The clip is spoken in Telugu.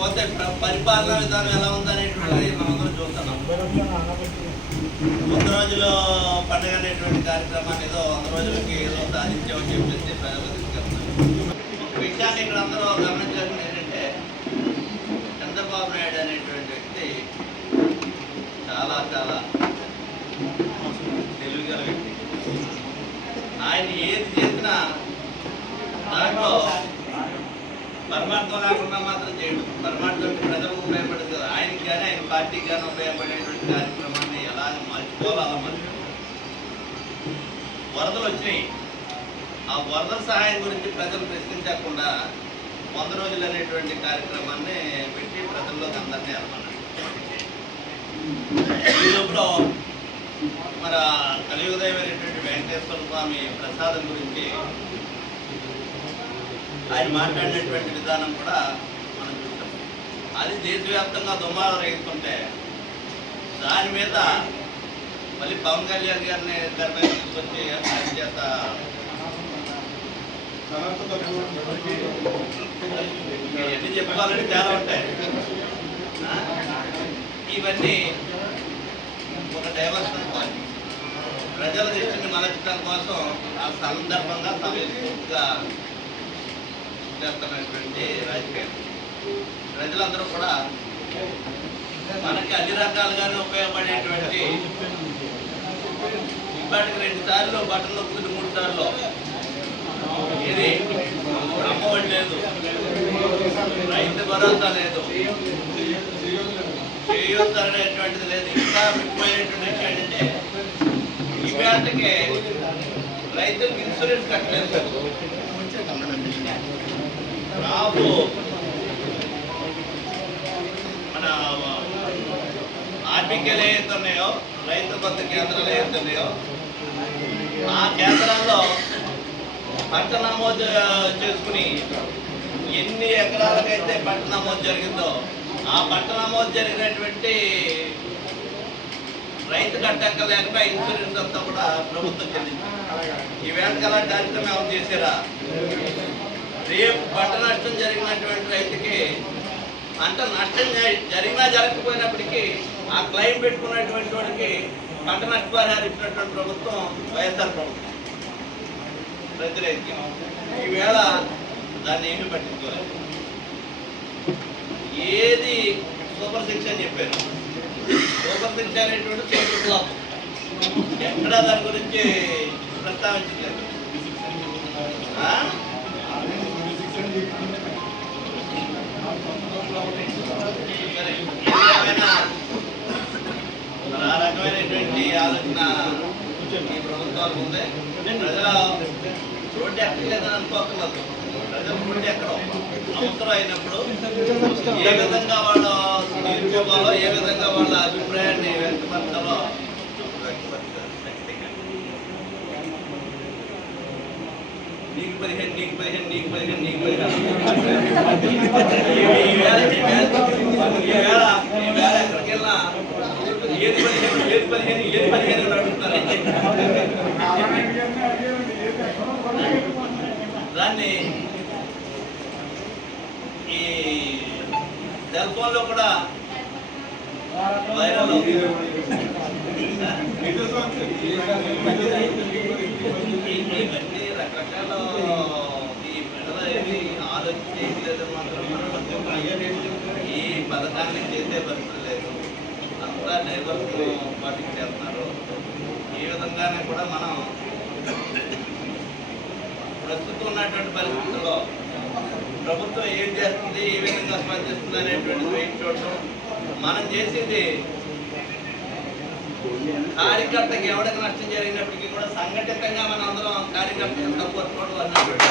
ఇకపోతే పరిపాలనా విధానం ఎలా ఉందనేటువంటిది మనందరం చూస్తున్నాం. 100 రోజులు పండుగ అనేటువంటి కార్యక్రమాన్ని ఏదో 100 రోజులకి ఏదో సాధించామని చెప్పేసి ప్రజలు తీసుకెళ్తున్నారు. ఒక విషయాన్ని ఇక్కడ అందరూ గమనించాల్సింది ఏంటంటే, చంద్రబాబు నాయుడు అనేటువంటి వ్యక్తి చాలా చాలా తెలివిగల వ్యక్తి. ఆయన ఏది చేసినా దాంట్లో పరమార్థం లేకుండా మాత్రం చేయడం, పరమార్థం ప్రజలకు ఉపయోగపడదు కదా, ఆయనకి కానీ ఆయన పార్టీకి కానీ ఉపయోగపడేటువంటి కార్యక్రమాన్ని ఎలాగ మర్చిపోవాలి అలా మర్చిపోవాలి. వరదలు వచ్చినాయి, ఆ వరదల సహాయం గురించి ప్రజలు ప్రశ్నించకుండా 100 రోజులు అనేటువంటి కార్యక్రమాన్ని పెట్టి ప్రజల్లోకి అందరినీ అనమన్నారు. ఈ లోపల మన కలియుగదైనటువంటి వెంకటేశ్వర స్వామి ప్రసాదం గురించి ఆయన మాట్లాడినటువంటి విధానం కూడా మనం చూసాం. అది దేశవ్యాప్తంగా దుమారం రేగుతుంటే దాని మీద మళ్ళీ పవన్ కళ్యాణ్ గారిని దాని మీద తీసుకొచ్చి ఆయన చేత ఎన్ని చెప్పుకోవాలని చాలా ఉంటాయి. ఇవన్నీ ఒక డైవర్షన్ పాలిటిక్స్, ప్రజల దృష్టిని మలచడం కోసం ఆ సందర్భంగా సమయస్ఫూర్తిగా చేస్తున్నటువంటి రాజకీయం. ప్రజలందరూ కూడా మనకి అన్ని రకాలుగానే ఉపయోగపడేటువంటి ఇప్పటికి 2 సార్లు బటన్ నొక్కుతుంది, 3 సార్లు ఇది అమ్మఒడి లేదు, రైతు భరోసా లేదు, చేయూత అనేటువంటిది లేదు. ఇంకా ముఖ్యమైనటువంటి విషయం ఏంటంటే ఇవాటికి రైతులకు ఇన్సూరెన్స్ కట్టలేదు. రాబో మన ఆర్బికేలు ఏవైతే ఉన్నాయో, రైతు బంధు కేంద్రాలు ఏవైతే ఉన్నాయో, ఆ కేంద్రాల్లో పంట నమోదు చేసుకుని ఎన్ని ఎకరాలకైతే పంట నమోదు జరిగిందో ఆ పంట నమోదు జరిగినటువంటి రైతు కట్టక్కలేకుండా ఇన్సూరెన్స్ అంతా కూడా ప్రభుత్వం చెల్లించింది. ఈ వేటకి అలాంటి కార్యక్రమం ఏమైనా చేశారా? రేపు పంట నష్టం జరిగినటువంటి రైతుకి పంట నష్టం జరిగినా జరగకపోయినప్పటికీ ఆ క్లెయిమ్ పెట్టుకున్నటువంటి వాడికి పంట నష్టపరిహారం ఇచ్చినటువంటి ప్రభుత్వం వైఎస్ఆర్ ప్రభుత్వం. ప్రతి రైతుకి ఈవేళ దాన్ని ఏమీ పట్టించుకోలేదు. ఏది సూపర్ శిక్ష అని చెప్పారు, సూపర్ శిక్ష అనేటువంటి సూపర్ క్లాప్ ఎక్కడా దాని గురించి ప్రస్తావించలేదు. ఆ రకమైనటువంటి ఆలోచన ఈ ప్రభుత్వాలకు ఉంది. ప్రజలు రోడ్డు ఎక్కలేదని అనుకోకలేదు. ప్రజలు రోడ్డు ఎక్కడం అవసరం అయినప్పుడు ఏ విధంగా వాళ్ళ నిరుద్యోగాలో, ఏ విధంగా వాళ్ళ అభిప్రాయాన్ని వ్యక్తపరచాలో నీకు 15 నీకు 15 నీకు 15 నీకు 15 ఎక్కడికి వెళ్ళినా ఏది 15 ఏది 15 ఏది 15 అని అడుగుతున్నారు. దాన్ని ఈ సెల్ ఫోన్లో కూడా వైరల్ ఇవన్నీ రకరకాల ఈ ప్రజలు ఏమి ఆలోచించలేదు. మాత్రం ఈ పథకాన్ని చేసే పరిస్థితి లేదు, అంతా డైవర్స్ పార్టీకి చేస్తున్నారు. ఈ విధంగానే కూడా మనం ప్రస్తుతం ఉన్నటువంటి పరిస్థితుల్లో ప్రభుత్వం ఏం చేస్తుంది, ఏ విధంగా స్పందిస్తుంది అనేటువంటిది వెయిట్ చూడటం. మనం చేసేది కార్యకర్తకి ఎవరికి నష్టం జరిగినప్పటికీ కూడా సంఘటితంగా మనం అందరం కార్యకర్తలు సపోర్ట్ అన్నటువంటి